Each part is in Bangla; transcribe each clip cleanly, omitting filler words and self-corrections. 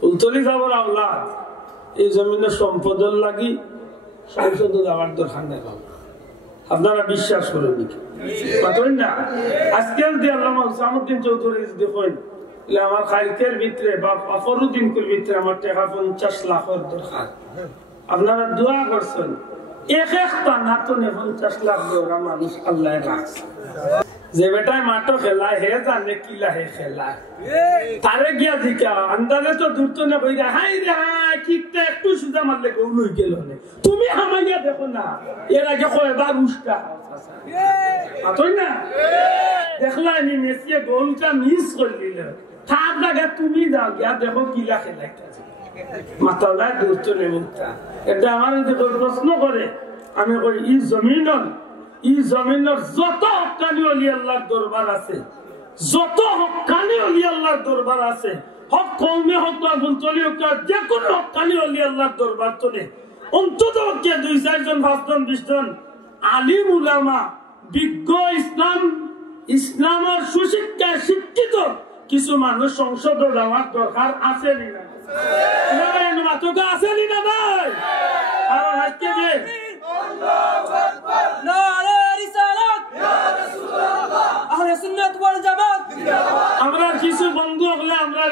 ফুলতলি যাবার আওলাদ এই জমিনের সম্পদের লাগি সংসদ যাওয়ার দরকার নেই। আপনারা বিশ্বাস করেন না? আজকাল দিয়ে আল্লামা হুসামউদ্দিন চৌধুরী দেখেন আমার খাইকের ভিতরে বা ফরুদ্দিনকুর ভিতরে আমার টাকা 50 লাখের দরকার। আপনারা দোয়া করছেন এক একটা নাতনে 50 লাখ দেওয়া মানুষ আল্লাহ রাখছে। যে বেটায় মাঠো খেলায় হে জানে কিলা হে খেলায় তারে গিয়া জিকা আন্দাজে তো দূর তো না কইরা হাই রে হাই কিকটা একটু সুজা মারলে গৌল হই গেল না। তুমি হামাইয়া দেখো না এর আগে কয়বার উস্কা আতই না দেখলা নি মেসি গোলটা মিস করে দিল। তার জায়গা তুমি যাও গিয়া দেখো কিলা খেলাইতেছে মাতালায় দূর তো নেবতা। এটা আমার যদি প্রশ্ন করে আমি কই ই জমিনের যত হক্কানি ওলি আল্লাহর দরবার আছে, যত হক্কানি ওলি আল্লাহর দরবার আছে, হক কওমে হক ফুলতলি হক যে কোনো হক্কানি ওলি আল্লাহর দরবার তোলে অন্তত 2-4 জন 5 জন 20 জন আলিম উলামা বিজ্ঞ ইসলামের সুশিক্ষায় শিক্ষিত কিছু মানুষ সংসদে যাওয়ার দরকার আছে না? আছে না ভাই? আর আজকে যে আমরা কিছু বন্ধু হলে আমরা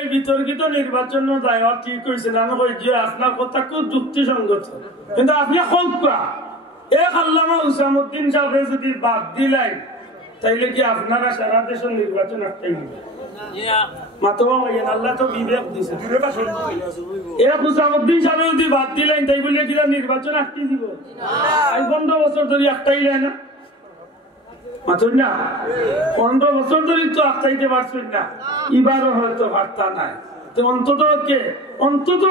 এই বিতর্কিত নির্বাচন যায় ঠিক হয়েছে না? আমি কই যে আপনার কথা খুব যুক্তিসঙ্গত, কিন্তু আপনি এক আল্লামা হুসামউদ্দিন সাহেব যদি বাদ দিলেন তাইলে কি আপনারা সারা দেশের নির্বাচন একটাই নেবেন? আল্লাহ তো বিবেক দিছে। এক হুসামউদ্দিন সাহেব যদি বাদ দিলেন তাই বলে কি নির্বাচন একটাই দিব? 15 বছর ধরে একটাই নেয় না মাতুন না? 15 বছর ধরে তো একটাইতে পারছেন না, এবারও হয়তো বার্তা নাই। তো অন্তত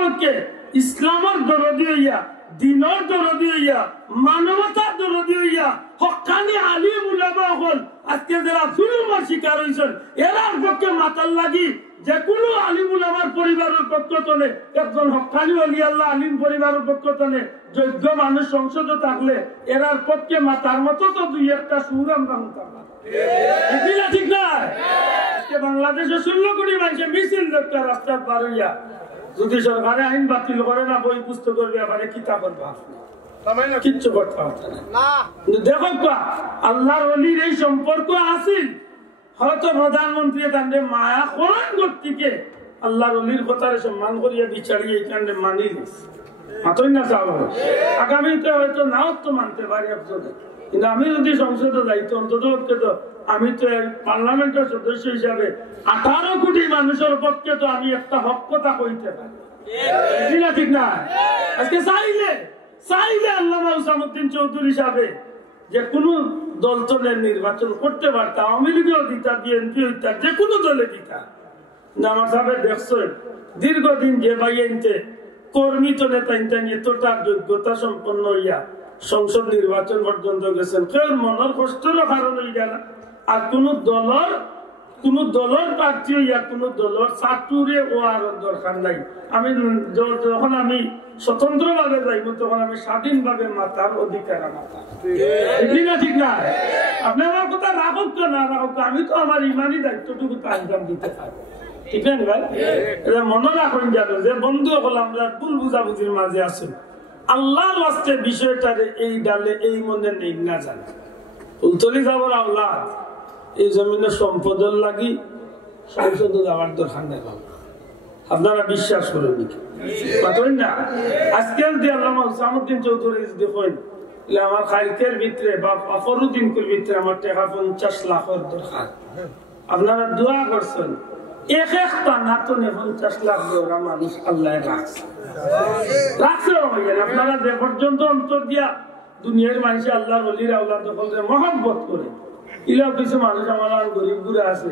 ইসলামের দরদি হইয়া, দিনের দরদি হইয়া, মানবতার দরদি হইয়া হক্কানি আলিম উলামা হল আজকে যারা জুলুমের শিকার হয়েছেন এরার পক্ষে মাতাল লাগি যে কোনো আলিম উলামার পরিবারের পক্ষ তলে একজন হক্কানি ওলি আল্লাহ আলিম পরিবারের পক্ষ তলে যোগ্য মানুষ সংসদে থাকলে এরার পক্ষে মাতার মতো তো 2-1টা সুর আমরা হতাম না। ঠিক না? বাংলাদেশে 16 কোটি মানুষের মিছিল দেখতে রাস্তার পার হইয়া যদি সরকারে আইন বাতিল করে না বই পুস্তকের ব্যাপারে কিতা করবা? কিচ্ছু করতে পারছে না। দেখো আল্লাহর ওলির এই সম্পর্ক আছিল, হয়তো প্রধানমন্ত্রী তাদের মায়া কোরআন কর্তৃকে আল্লাহর ওলির কথারে সম্মান করিয়া বিচারিয়ে এইখানে মানি নিছে। মাতই না চাও আগামীতে হয়তো নাও তো মানতে পারি একজনে, কিন্তু আমি যদি সংসদে যাইতো অন্তত আমি তো পার্লামেন্টের সদস্য হিসাবে 18 কোটি মানুষের পক্ষে তো আমি একটা হক কথা কইতে পারি। ঠিক না? আজকে চাইলে আল্লামা হুসামউদ্দিন চৌধুরী সাহেব যে কোনো দল চলের নির্বাচন করতে পারতাম, আওয়ামী লীগেও দিতা, বিএনপি হইতা, যে কোনো দলে দিতা। আমার সাহেব দেখছেন দীর্ঘদিন যে বাইনতে কর্মী তো নেতা এতটা যোগ্যতা সম্পন্ন হইয়া সংসদ নির্বাচন পর্যন্ত গেছেন, কেউ মনের কষ্টেরও কারণ হইয়া না। আর কোন দলের প্রার্থী হইয়া কোন দলের চাটুরে ও আর দরকার নাই। আমি যখন আমি স্বতন্ত্র ভাবে যাইব তখন আমি স্বাধীনভাবে মাতার অধিকার মাতা। ঠিক না? আপনি আমার কথা রাখুক তো না রাখুক, আমি তো আমার ইমানি দায়িত্বটুকু তো আঞ্জাম দিতে পারবো। ঠিক না ভাই? এটা মনে রাখুন জানো যে বন্ধু হল আমরা ভুল বুঝাবুঝির মাঝে আসুন। আল্লাহর ওয়াস্তে বিষয়টারে এই ডালে এই মনে নেই না জানে। ফুলতলি যাবার আওলাদ এই জমিনের সম্পদের লাগি সংসদে যাওয়ার দরকার নেই। আপনারা বিশ্বাস করেন না? আজকাল দিয়ে আল্লামা হুসামউদ্দিন চৌধুরী দেখেন আমার খাইকের ভিতরে বা ফরুদ্দিনকুর ভিতরে আমার টাকা 50 লাখের দরকার। আপনারা দোয়া করছেন এক একটা নাতনে 50 লাখ দেওয়া মানুষ আল্লাহ রাখছে। আপনারা যে পর্যন্ত অন্তর দিয়া দুনিয়ার মানুষ আল্লাহর ওলির আওলাদ মহব্বত করে, ইলা কিছু মানুষ আমার গরিব গুড়া আছে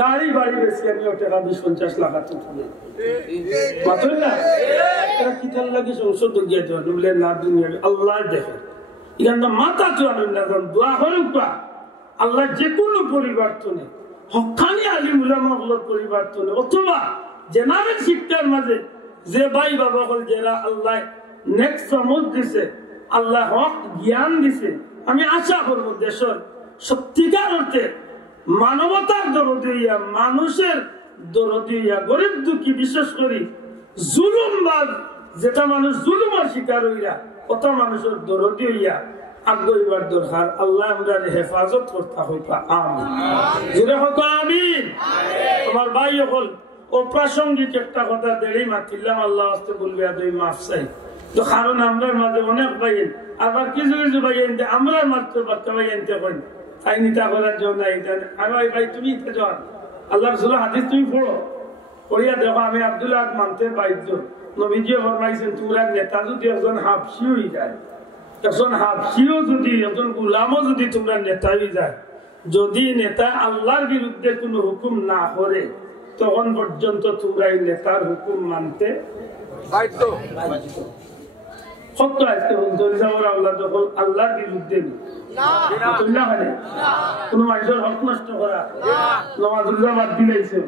গাড়ি বাড়ি বেশি আমি টাকা 20-50 লাখ তুলে মাত্র না এরা কিতার লাগে সংসদ গিয়ে দেওয়া না দুনিয়া আল্লাহ দেখে এখানটা মাথা তো আনন্দ দোয়া হরুক আল্লাহ যে কোনো পরিবর্তনে হক্কানি আলিম উলামাগুলোর পরিবর্তনে অথবা জেনারেল শিক্ষার মাঝে যে ভাই বাবা হল যারা আল্লাহ নেক্সট সমজ দিছে, আল্লাহ হক জ্ঞান দিছে, আমি আশা করবো দেশের সত্যিকার অর্থে মানবতার দরদি হইয়া মানুষের দরদি হইয়া গরিব দুঃখী বিশেষ করে জুলুমবাদ যেটা মানুষ জুলুমের শিকার হইয়া কত মানুষের দরদি হইয়া আগ্রহীবার দরকার আল্লাহ আমরা হেফাজত করতে হইবা আমিন জোরে হোক আমিন আমার ভাই হল অপ্রাসঙ্গিক একটা কথা দেড়ই মাতিলাম আল্লাহ আস্তে বলবে আদই মাফ চাই তো কারণ আমরার মাঝে অনেক ভাইয়েন আবার কিছু কিছু ভাইয়েন আমরার মাত্র বাচ্চা ভাইয়েন তখন আইনিতা করার জন্য আর ভাই তুমি যান আল্লাহ রসুল হাদিস তুমি পড়ো পড়িয়া দেখো আমি আব্দুল্লাহ মানতে বাধ্য নবীজিও ফরমাইছেন তোমরা নেতা যদি একজন হাফসি হয়ে যায় একজন হাফসিও যদি একজন গুলামও যদি তোমরা নেতা হয়ে যায় যদি নেতা আল্লাহর বিরুদ্ধে কোনো হুকুম না করে তখন পর্যন্ত তোমরা এই নেতার হুকুম মানতে বাধ্য সত্য আজকে আল্লাহর বিরুদ্ধে কোন মানুষের হক নষ্ট করা নমাজুল্লাহ বাদ দিলাইছে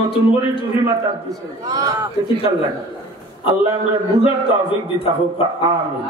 নতুন করে টুরি মাতার দিছে কি কাল লাগে আল্লাহ আমরা বুঝার তৌফিক দিতে হোক আমিন